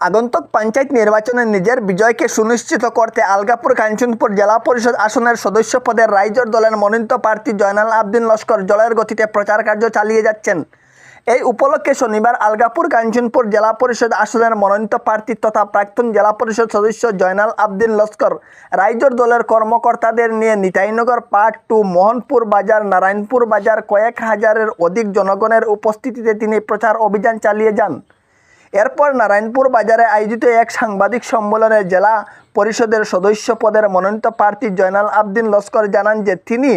আগন্তুক পঞ্চায়েত নির্বাচনে নিজের বিজয়কে সুনিশ্চিত করতে আলগাপুর কাঞ্চনপুর জেলা পরিষদ আসনের সদস্য পদের রাইজোর দলের মনোনীত প্রার্থী জয়নাল আবদিন লস্কর জলের গতিতে প্রচার কার্য চালিয়ে যাচ্ছেন। এই উপলক্ষে শনিবার আলগাপুর কাঞ্চনপুর জেলা পরিষদ আসনের মনোনীত প্রার্থী তথা প্রাক্তন জেলা পরিষদ সদস্য জয়নাল আবদিন লস্কর রাইজোর দলের কর্মকর্তাদের নিয়ে নিতাইনগর পার্ট 2 মোহনপুর বাজার নারায়ণপুর বাজার কয়েক হাজারের অধিক জনগণের উপস্থিতিতে তিনি প্রচার অভিযান চালিয়ে যান। এরপর নারায়ণপুর বাজারে আয়োজিত এক সাংবাদিক সম্মেলনে জেলা পরিষদের সদস্য পদের মনোনীত প্রার্থী জয়নাল আবদিন লস্কর জানান যে তিনি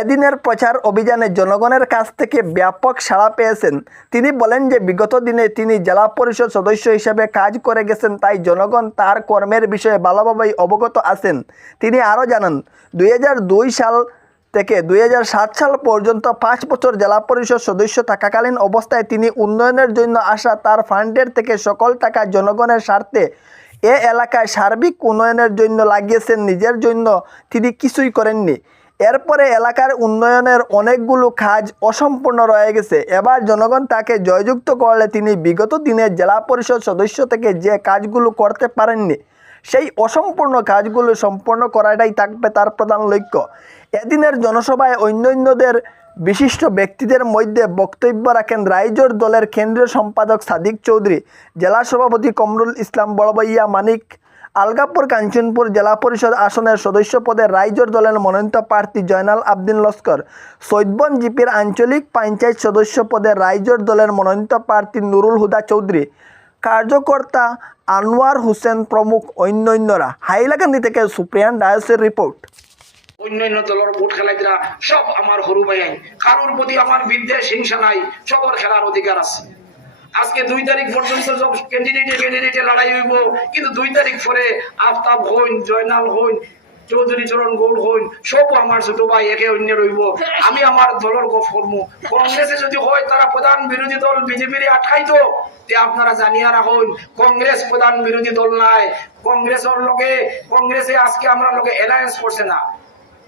এদিনের প্রচার অভিযানে জনগণের কাছ থেকে ব্যাপক সাড়া পেয়েছেন। তিনি বলেন যে বিগত দিনে তিনি জেলা পরিষদ সদস্য হিসেবে কাজ করে গেছেন, তাই জনগণ তার কর্মের বিষয়ে ভালোভাবেই অবগত আছেন। তিনি আরও জানান 2002 সাল থেকে 2007 সাল পর্যন্ত 5 বছর জেলা পরিষদ সদস্য থাকাকালীন অবস্থায় তিনি উন্নয়নের জন্য আসা তার ফান্ডের থেকে সকল টাকা জনগণের স্বার্থে এ এলাকায় সার্বিক উন্নয়নের জন্য লাগিয়েছেন, নিজের জন্য তিনি কিছুই করেননি। এরপরে এলাকার উন্নয়নের অনেকগুলো কাজ অসম্পূর্ণ রয়ে গেছে। এবার জনগণ তাকে জয়যুক্ত করলে তিনি বিগত দিনে জেলা পরিষদ সদস্য থেকে যে কাজগুলো করতে পারেননি সেই অসম্পূর্ণ কাজগুলো সম্পন্ন করাটাই থাকবে তার প্রধান লক্ষ্য। এদিনের জনসভায় অন্যান্যদের বিশিষ্ট ব্যক্তিদের মধ্যে বক্তব্য রাখেন রাইজোর দলের কেন্দ্রীয় সম্পাদক সাদিক চৌধুরী, জেলা সভাপতি কমরুল ইসলাম বড়বইয়া মানিক, আলগাপুর কাঞ্চনপুর জেলা পরিষদ আসনের সদস্য পদে রাইজোর দলের মনোনীত প্রার্থী জয়নাল আবদিন লস্কর, সৈয়দবন জিপির আঞ্চলিক পঞ্চায়েত সদস্য পদে রাইজোর দলের মনোনীত প্রার্থী নুরুল হুদা চৌধুরী, কার্যকর্তা আনোয়ার হোসেন প্রমুখ অন্যান্যরা। হাইলাকান্দি থেকে সুপ্রিয়ান ডায়াসের রিপোর্ট। অন্যান্য দলের ভোট খেলাইতরা সব আমার হরু ভাই, কারোর প্রতি আমার বিদ্বেষ হিংসা নাই, সবার খেলার অধিকার আছে। আজকে 2 তারিখ পর্যন্ত সব ক্যান্ডিডেটে লড়াই হইব, কিন্তু 2 তারিখ পরে আফতাব হইন, জয়নাল হইন, চৌধুরী চরণ গৌড় হইন, সব আমার ছোট ভাই, একে অন্য রইব। আমি আমার দলের গপ করবো। কংগ্রেসে যদি হয় তারা প্রধান বিরোধী দল বিজেপির আটকাইতো, আপনারা জানিয়া রাখুন কংগ্রেস প্রধান বিরোধী দল নাই। কংগ্রেসে আজকে আমরা লোকে অ্যালায়েন্স করছে না।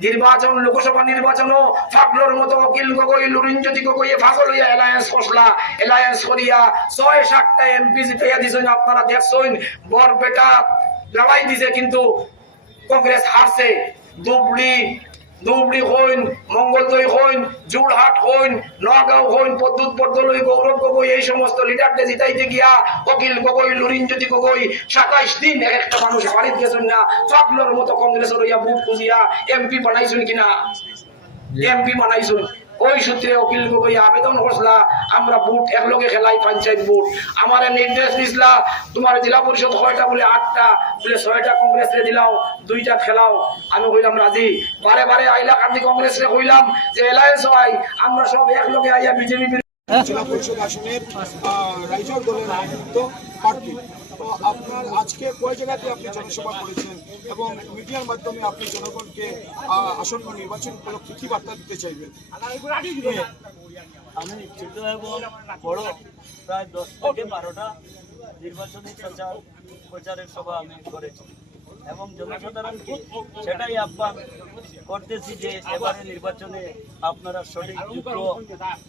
নির্বাচন, লোকসভা নির্বাচনও ফাগলোর মতো অকিল গগৈ, লুরিনজ্যোতি গগৈ ফাগল হইয়া এলায়েন্স করলা। এলায়েন্স করিয়া 6-7টা এমপি জিতাইয়া দিছেন। আপনারা দেখছেন বরপেটা লড়াই দিছে, কিন্তু কংগ্রেস হারছে। ধুবড়ি হইন, মঙ্গলদৈ হইন, জোরহাট হইন, নগাঁও হইন, পদ্মুৎ বরদলৈ, গৌরব গগৈ, এই সমস্ত লিডারদের জিতাইতে গিয়া অকিল গগৈ, লুরিনজ্যোতি গগৈ 27 দিন একটা মানুষ বাড়িতে গেছেন না। ফাগলোর মতো কংগ্রেসের হইয়া বুক খুঁজিয়া এমপি বানাইছেন কিনা? এমপি বানাইছেন। ওই সূত্রে অকিল গগৈ আবেদন করছিলা আমরা বুট একলগে খেলাই, পঞ্চায়েত বুট। আমার নির্দেশ দিছিলা তোমার জেলা পরিষদ হয়টা বলে 8টা, বলে 6টা কংগ্রেসে দিলাও, 2টা খেলাও। আমি কইলাম রাজি। বারে বারে হাইলাকান্দি কংগ্রেসে কইলাম যে এলায়েন্স হয়, আমরা সব একলগে আইয়া বিজেপি জেলা পরিষদ আসনের রাইজোর দলের মনোনীত প্রার্থী। তো আপনার আজকে কয় জায়গাতে আপনি জনসভা করেছেন এবং মিডিয়ার মাধ্যমে আপনি জনগণকে আসন্ন নির্বাচন উপলক্ষে কি বার্তা দিতে চাইবেন? আমি ছোট এবং বড় প্রায় 10 থেকে 12টা নির্বাচনী প্রচারের সভা আমি করেছি এবং জনসাধারণকে সেটাই আহ্বান করতেছি যে এবারে নির্বাচনে আপনারা সঠিক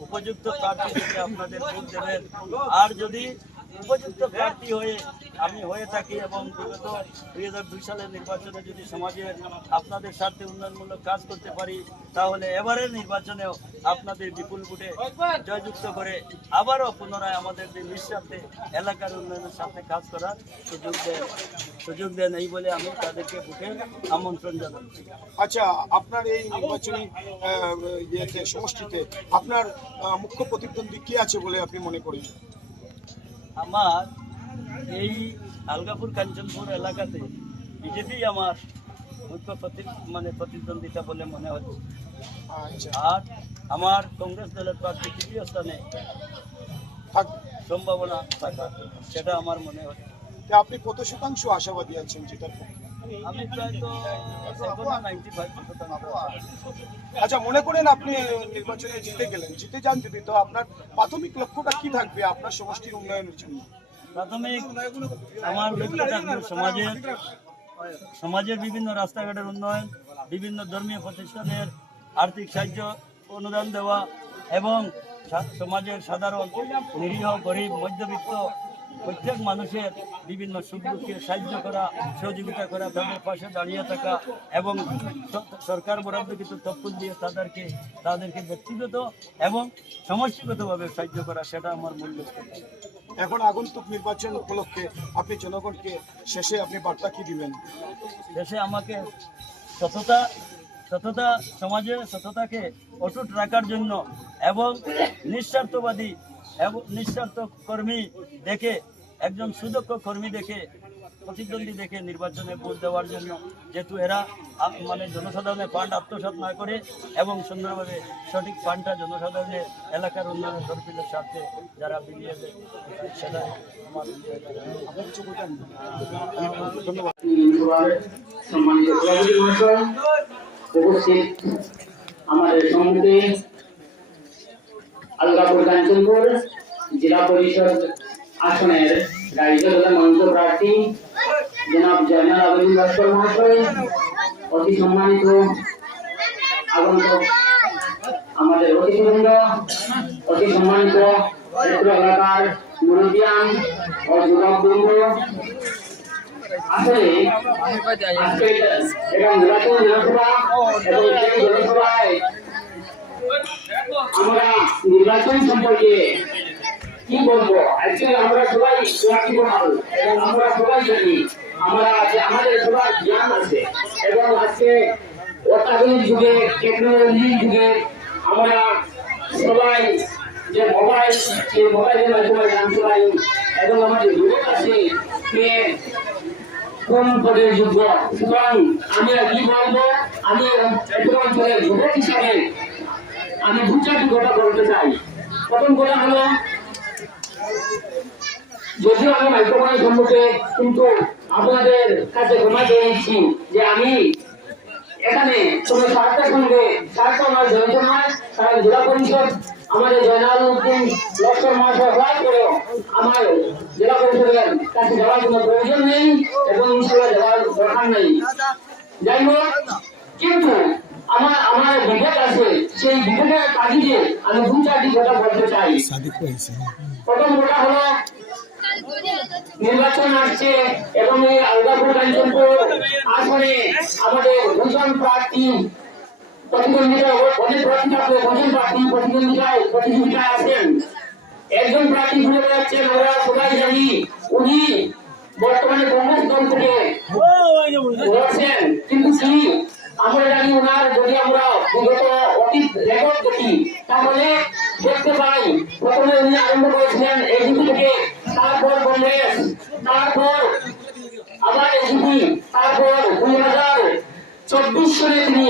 উপযুক্ত প্রার্থী থেকে আপনাদের ভোট দেবেন। আর যদি উপযুক্ত প্রার্থী আমি হয়ে থাকি এবং বিগত 2002 সালের নির্বাচনে যদি সমাজের আপনাদের স্বার্থে উন্নয়নমূলক কাজ করতে পারি, তাহলে এবারের নির্বাচনেও আপনাদের বিপুল ভোটে জয়যুক্ত করে আবারও পুনরায় আমাদের নিঃস্বার্থে এলাকার উন্নয়নের সাথে কাজ করার সুযোগ দেন, এই বলে আমি তাদেরকে ভোটে আমন্ত্রণ জানাচ্ছি। আচ্ছা, আপনার এই নির্বাচনী সমষ্টিতে আপনার মুখ্য প্রতিদ্বন্দ্বী কি আছে বলে আপনি মনে করেন? আমার এই আলগাপুর কাঞ্চনপুর এলাকাতে বিজেপি আমার মুখ্য প্রতিদ্বন্দ্বিতা বলে মনে হচ্ছে। আর আমার কংগ্রেস দলের প্রার্থী তৃতীয় স্থানে সম্ভাবনা থাকা, সেটা আমার মনে হচ্ছে। আপনি কত শতাংশ আশাবাদী আছেন যেটার পক্ষে? আমি প্রায় তো 95%। আচ্ছা, মনে করেন আপনি নির্বাচনে জিতে যান যদি, তো আপনার প্রাথমিক লক্ষ্যটা কি থাকবে আপনার সমষ্টির উন্নয়নের জন্য? প্রাথমিক আমার লক্ষ্য থাকবে সমাজের বিভিন্ন রাস্তাঘাটের উন্নয়ন, বিভিন্ন ধর্মীয় প্রতিষ্ঠানের আর্থিক সাহায্য অনুদান দেওয়া এবং সমাজের সাধারণ নিরীহ গরিব মধ্যবিত্ত প্রত্যেক মানুষের বিভিন্ন সুখ দুঃখে সাহায্য করা, সহযোগিতা করা, তাদের পাশে দাঁড়িয়ে থাকা এবং সরকার বরাদ্দকৃত তথ্য দিয়ে তাদেরকে ব্যক্তিগত এবং সমষ্টিগতভাবে সাহায্য করা, সেটা আমার মূল লক্ষ্য। এখন আগন্তুক নির্বাচন উপলক্ষে আপনি জনগণকে শেষে আপনি বার্তা কি দিবেন? দেশে আমাকে সততা সমাজে সততাকে অটুট রাখার জন্য এবং নিঃস্বার্থবাদী এবং নিঃস্বার্থ কর্মী দেখে, একজন সুদক্ষ কর্মী দেখে, প্রতিদ্বন্দ্বী দেখে নির্বাচনে ভোট দেওয়ার জন্য, যেহেতু এরা মানে জনসাধারণের ফান্ড আত্মসাৎ না করে এবং সুন্দরভাবে সঠিক ফান্ডটা জনসাধারণের এলাকার উন্নয়নের তরফিলের স্বার্থে যারা বিলিয়ে দেয়, সেটা আমার ধন্যবাদ। সম্মানিত সভাপতি মহাশয়, উপস্থিত আমাদের সম্মুখে আলগাপুর কাঞ্চনপুর জেলা পরিষদ আসনের রাজ্য দলের মনোনীত প্রার্থী জনাব জয়নাল আবেদীন লস্কর মহাশয়, অতি সম্মানিত আগন্তক আমাদের অতিথিবৃন্দ, অতি সম্মানিত এলাকার মুরব্বিয়ান ও যুবকবৃন্দ, আসলে আজকে এটা নির্বাচন জনসভা এবং সেই জনসভায় আমরা নির্বাচন সম্পর্কে কি বলবো? অ্যাকচুয়ালি আমরা সবাই ওয়াকিবহাল এবং আমরা সবাই জানি আমাদের সবার জ্ঞান আছে এবং আজকে অত্যাধুনিক যুগে, টেকনোলজির যুগে আমরা সবাই যে মোবাইল, সেই মোবাইলের মাধ্যমে জানতে পারি এবং আমাদের যুবক আছে কে কোন পদের যোগ্য। সুতরাং আমি আর কি বলবো, আমি অঞ্চলের যুবক হিসাবে আমি দু চারটি কথা বলতে চাই। প্রথম কথা হলো, যদিও আমি মাইক্রোফোনের সম্মুখে, কিন্তু আপনাদের কাছে ঘুমাতে দিচ্ছি যে আমি এখানে কোনো স্বার্থের সঙ্গে স্বার্থ আমার জড়িত নয়। কারণ জেলা পরিষদ আমাদের জয়নাল উদ্দিন লস্কর মহাশয় হওয়ার পরেও আমার জেলা পরিষদের কাছে যাওয়ার কোনো প্রয়োজন নেই এবং ইনশাল্লাহ যাওয়ার দরকার নেই। যাই হোক, কিন্তু আমার বিবেক আছে, সেই বিবেকের তাগিদে আমি দু চারটি কথা বলতে চাই। প্রথম কথা হলো, নির্বাচন আসছে এবং এই আলগাপুর কাঞ্চনপুর আসনে আমাদের দুজন প্রার্থী প্রতিদ্বন্দ্বিতায় আছেন। একজন প্রার্থী ঘুরে বেড়াচ্ছেন, আমরা সবাই জানি উনি বর্তমানে কংগ্রেস দল থেকে লড়ছেন, কিন্তু কি আমরা জানি ওনার যদি আমরা বিগত অতীত রেকর্ড দেখি তাহলে দেখতে পাই প্রথমে উনি আরম্ভ করেছিলেন এজিপি থেকে, তারপর কংগ্রেস, তারপর আবার এজিপি, তারপর 2024 সালে তিনি